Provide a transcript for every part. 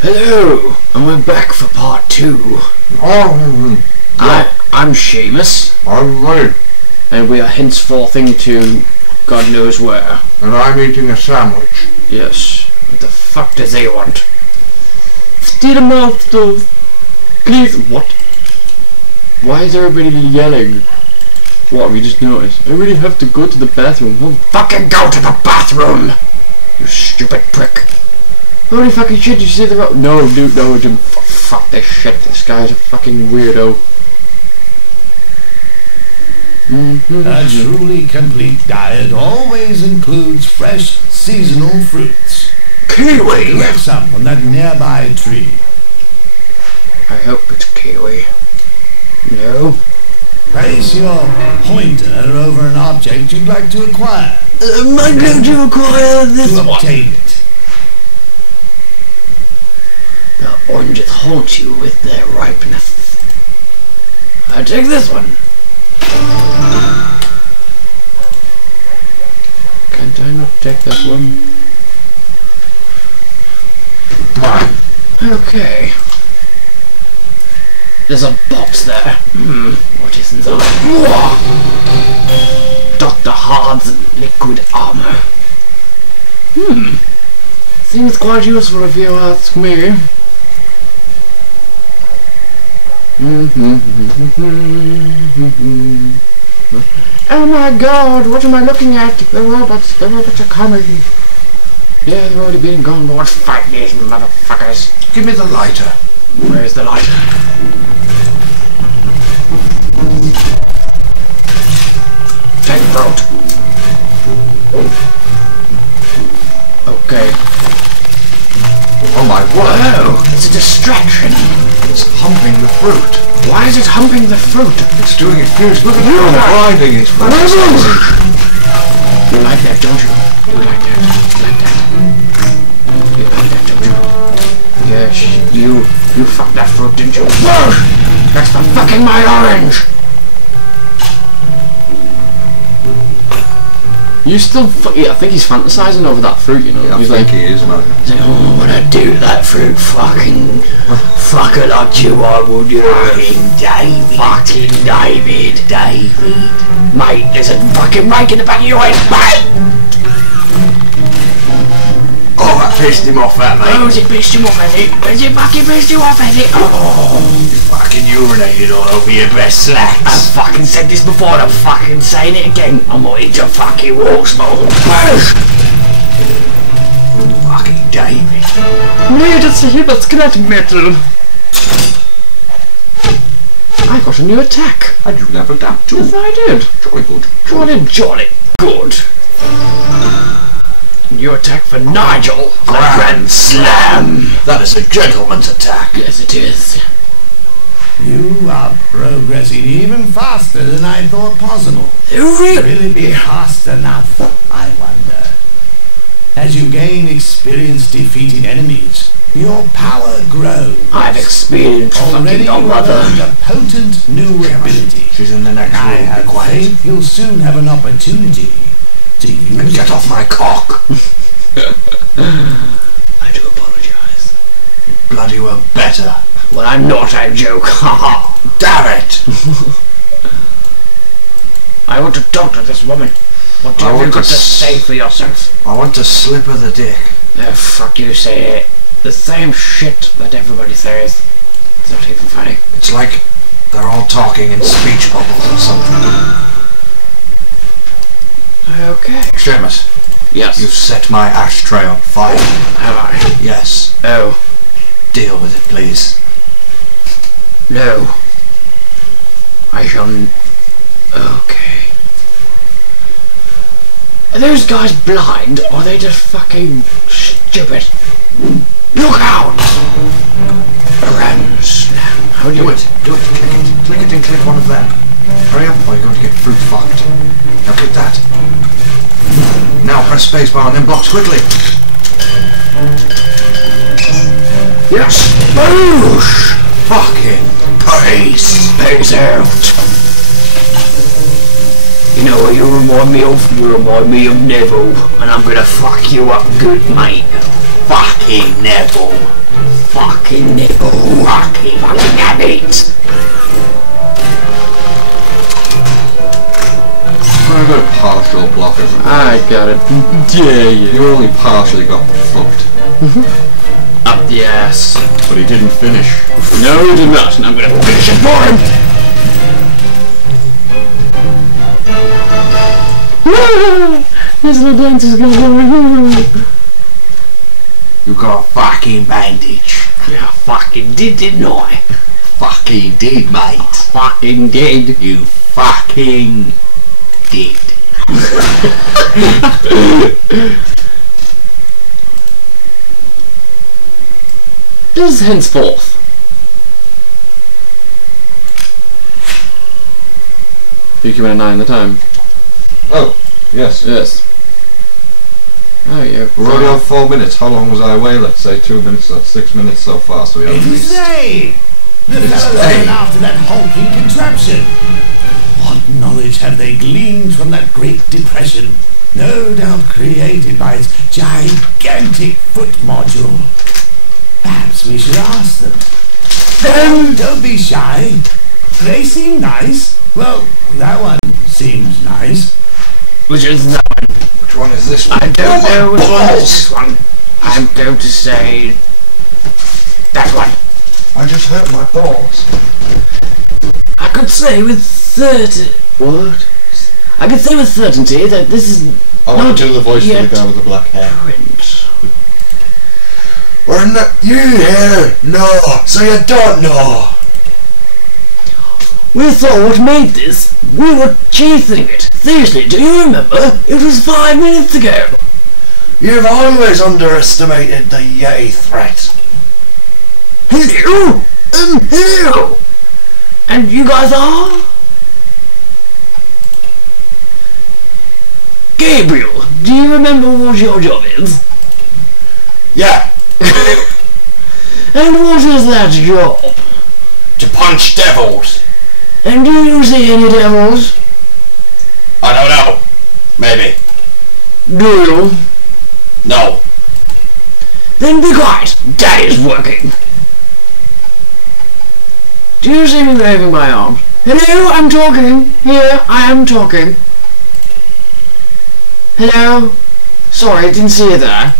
Hello, and we're back for part 2. I'm Seamus. I'm Ray. And we are henceforth into God knows where. And I'm eating a sandwich. Yes. What the fuck does he want? Steal him off the... Please... What? Why is everybody yelling? What, have you just noticed? I really have to go to the bathroom. Well, fucking go to the bathroom! You stupid prick. Holy fucking shit, did you see the road? No, dude, no, Jim. Fuck this shit. This guy's a fucking weirdo. A truly complete diet always includes fresh, seasonal fruits. Kiwi! Collect some from that nearby tree. I hope it's kiwi. No? Place your pointer over an object you'd like to acquire. Am I going to acquire this to one? obtain it. The oranges haunt you with their ripeness. I'll take this one. Can't I not take this one? Mine. Okay. There's a box there. What is inside? Dr. Hard's liquid armor. Seems quite useful if you ask me. Oh my god, what am I looking at? The robots are coming. Yeah, they've already been gone, but let's fight these motherfuckers. Give me the lighter. Where's the lighter? Take fruit. Okay. Oh my word. Oh, it's a distraction. It's humping the fruit. Why is it humping the fruit? It's doing it fierce. Look at how grinding his fruit. You like that, don't you? You like that. You like that. You like that, don't you? Yes, you fucked that fruit, didn't you? That's for fucking my orange! You still I think he's fantasizing over that fruit, you know? Yeah, he's I think he is, man. He's like, oh, when I do that fruit, fucking fucker like you, I will do it. Fucking David. Mate, there's a fucking rake in the back of your head, mate! Oh, that pissed him off, that mate. Oh, has it pissed you off, has it? Has it fucking pissed you off, has it? Oh! You fucking urinated all over your best slacks. I've fucking said this before and I'm fucking saying it again. I'm gonna eat your fucking watermelon. Fucking David. Nee, das ist hier was metal. I got a new attack. And you leveled up too. Yes, I did. Jolly good. Jolly good. New attack for Nigel. Grand Slam. That is a gentleman's attack. Yes, it is. You are progressing even faster than I thought possible. Will it be fast enough, I wonder? As you gain experience defeating enemies, your power grows. I've experienced Already fucking you mother. learned a potent new ability. She's in the next room. I have faith you'll soon have an opportunity to use And get off my cock. I do apologise. You bloody well better. Well, I'm not a joke. Haha. Damn it. I want to talk to this woman. What have you got to say for yourself? I want to slip her the dick. Oh, fuck you, say it. The same shit that everybody says. It's not even funny. It's like they're all talking in speech bubbles or something. Okay. Seamus, Yes. you've set my ashtray on fire. Have I? Yes. Oh. Deal with it, please. No. I shall... Okay. Are those guys blind, or are they just fucking stupid? Look out! Grand Slam. How do you... Do it. Do it. Click it. Click it and click one of them. Hurry up or you're going to get fruit fucked. Now click that. Now press spacebar and then blocks quickly. Yes! Boosh! Fucking peace. Peace out. You know what you remind me of? You remind me of Neville, and I'm gonna fuck you up good, mate. Fucking Neville. fucking nickel. Fucking have it. I got a partial block of it. I got it. Yeah, You only partially got fucked. Up the ass. But he didn't finish. No, he did not, and I'm gonna finish it for him! This little dance is gonna go. You got a fucking bandage. Yeah, fucking didn't I? Fucking did, mate. Fucking did. You fucking did. Just henceforth. You came in at 9 the time. Oh, yes. Yes. Oh yeah. We're already on 4 minutes. How long was I away? Let's say 2 minutes. That's 6 minutes so far. So we have It at is least. they! The fellows went after that hulking contraption. What knowledge have they gleaned from that Great Depression? No doubt created by its gigantic foot module. Perhaps we should ask them. Don't be shy. They seem nice. Well, that one seems nice. Which is that one? Which one is this one? I don't know which one is this one. I'm going to say that one. I just hurt my balls. I could say with what? I could say with certainty that this is I not want to do the voice yet for the guy with the black hair. current. We're not you here? No, so you don't know. We thought what made this. We were chasing it. Seriously, do you remember? It was 5 minutes ago. You've always underestimated the Yeti threat. Hello? Hello? And you guys are? Gabriel, do you remember what your job is? Yeah, And what is that job? to punch devils. And do you see any devils? I don't know. Maybe. Do you? No. Then be quiet. Daddy's working. Do you see me waving my arms? Hello, I'm talking. Here, I am talking. Hello? Sorry, didn't see you there.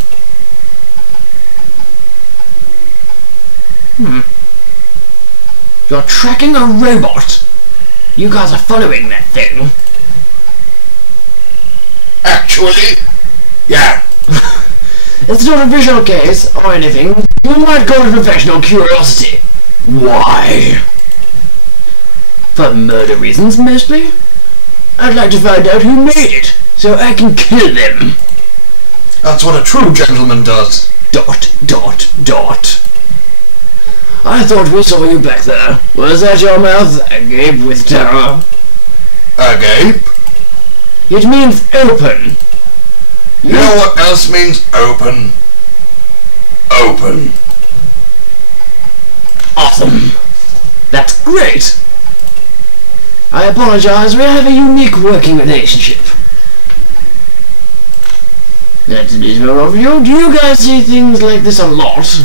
You're tracking a robot. You guys are following that thing. Actually, yeah. It's not a visual case or anything. You might call it professional curiosity. Why? For murder reasons, mostly. I'd like to find out who made it, so I can kill them. That's what a true gentleman does. ... I thought we saw you back there. Was that your mouth agape with terror? Agape? It means open. You know what else means open? Open. Awesome. That's great. I apologize, we have a unique working relationship. That's a bit more of you. Do you guys see things like this a lot?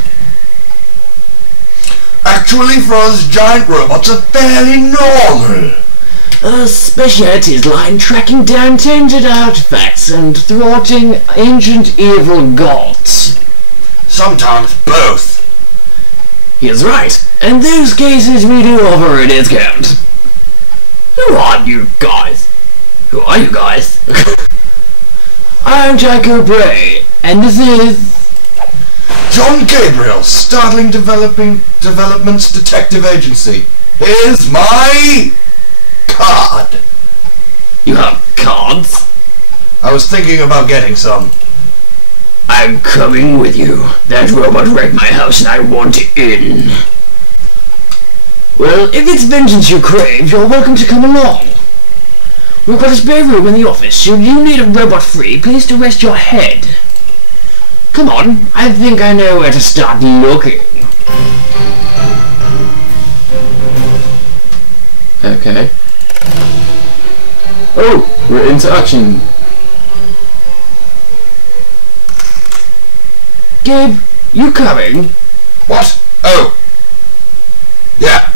Actually, for us giant robots are fairly normal. Specialities lie in tracking down tainted artifacts and thwarting ancient evil gods. Sometimes both. He's right. In those cases we do offer a discount. Who are you guys? Who are you guys? I'm Jaco Bray, and this is... John Gabriel, Startling Developments Detective Agency. Here's my... card. You have cards? I was thinking about getting some. I'm coming with you. That robot wrecked my house and I want it in. Well, if it's vengeance you crave, you're welcome to come along. We've got a spare room in the office. Should you need a robot-free place to rest your head? Come on, I think I know where to start looking. Okay. Oh, we're into action. Gabe, you coming? What? Oh. Yeah.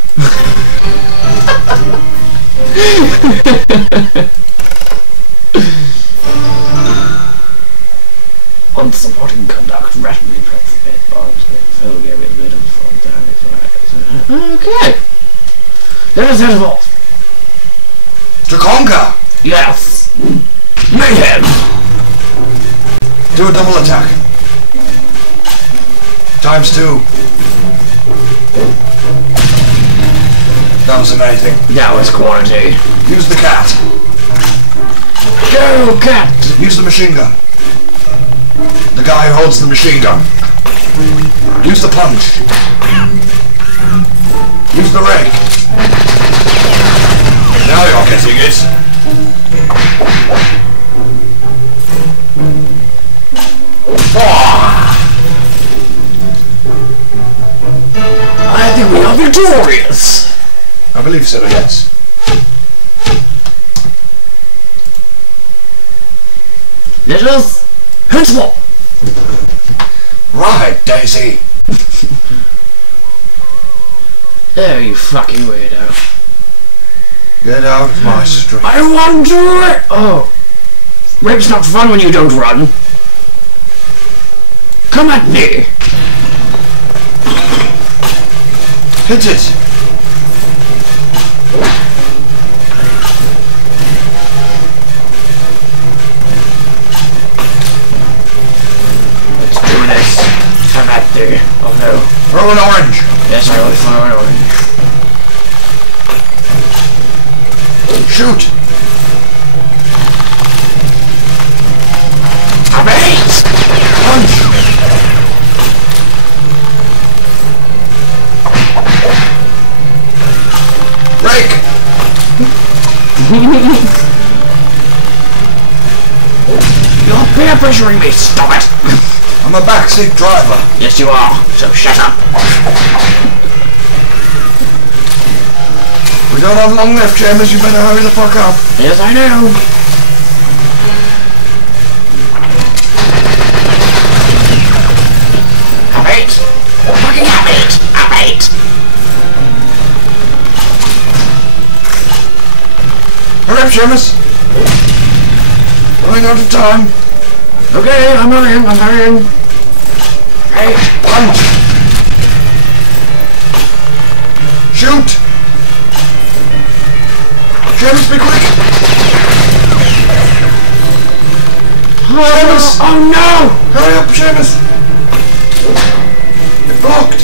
On supporting conduct, rapidly press the bed bars, fill get rid of it from down. Okay. Let us head off. To conquer! Yes. Mayhem. Do a double attack. ×2. That was amazing. That was quality. Use the cat. Go, cat! Use the machine gun. The guy who holds the machine gun. Use the punch. Use the rake. Now you're getting it. I think we are victorious! I believe so, yes. Let us henceforth! Right, Daisy. Oh, you fucking weirdo. Get out of my street. I want to rape! Oh. Rape's not fun when you don't run. Come at me! Hit it. Let's do this. Come at me. Oh no. Throw an orange. Yes, I will throw an orange. Shoot. I'm eight! Punch. Rake. You're peer pressuring me, stop it! I'm a backseat driver. Yes you are, so shut up. We don't have long left, Seamus. You better hurry the fuck up. Yes I know. Have it! Fucking have it! Have it! Hurry up, Seamus. Running out of time. Okay, I'm hurrying. Hey, Punch. Shoot. Seamus, be quick. Seamus. Oh no! Hurry up, Seamus. You're blocked.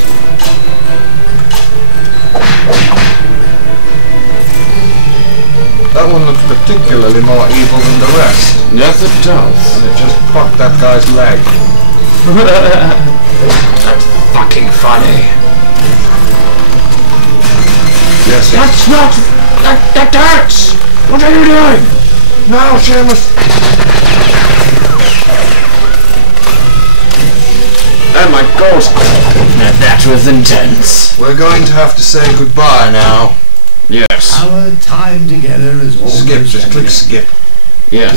That one looks particularly more evil than the rest. Yes it does. And it just fucked that guy's leg. That's fucking funny. Yes, it... That's not... That hurts! What are you doing? Now, Seamus. Oh my god! Now that was intense. We're going to have to say goodbye now. Yes. Our time together is almost Skip, just click ended. skip. Yes.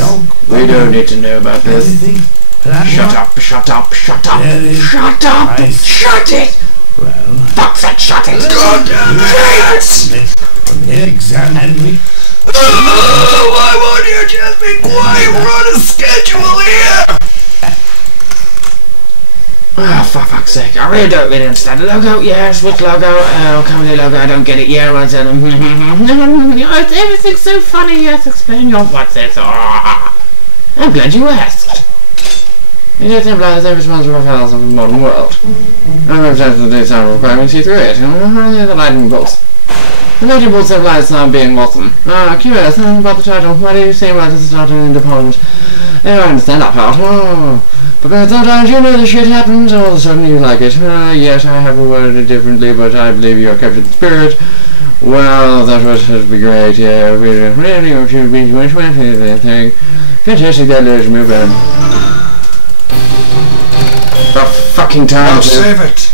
We don't need to know about this. Anything planned? Shut up, shut up, shut up! Very Shut up! nice. Shut it! Well, Fuck that, shut it! God damn it! from here, examine me. Why won't you just be quiet? We're on a schedule here! Oh, for fuck's sake. I really don't really understand. The logo, yes, which logo? Oh, company logo, I don't get it. Yeah, what's it? Everything's so funny, yes, explain your what's it. I'm glad you asked. It is implies every responsible for of the modern world. I represent the design requirements you through it. The lightning bolts. The lightning bolts implies being Watson. Curious about the title. Why do you say about this starting in Parliament? I understand that part. Oh, because sometimes you know the shit happens, all of a sudden you like it. Yes, I have worded it differently, but I believe you are captured the spirit. Well, that would be great, yeah. Really, you should be much anything. Fantastic, that letters me, Ben. For fucking time. Now save it.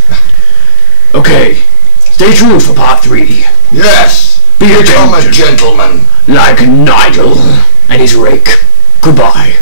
Okay, stay tuned for part 3. Yes. Be a Become a gentleman. gentleman. Like Nigel and his rake. Goodbye.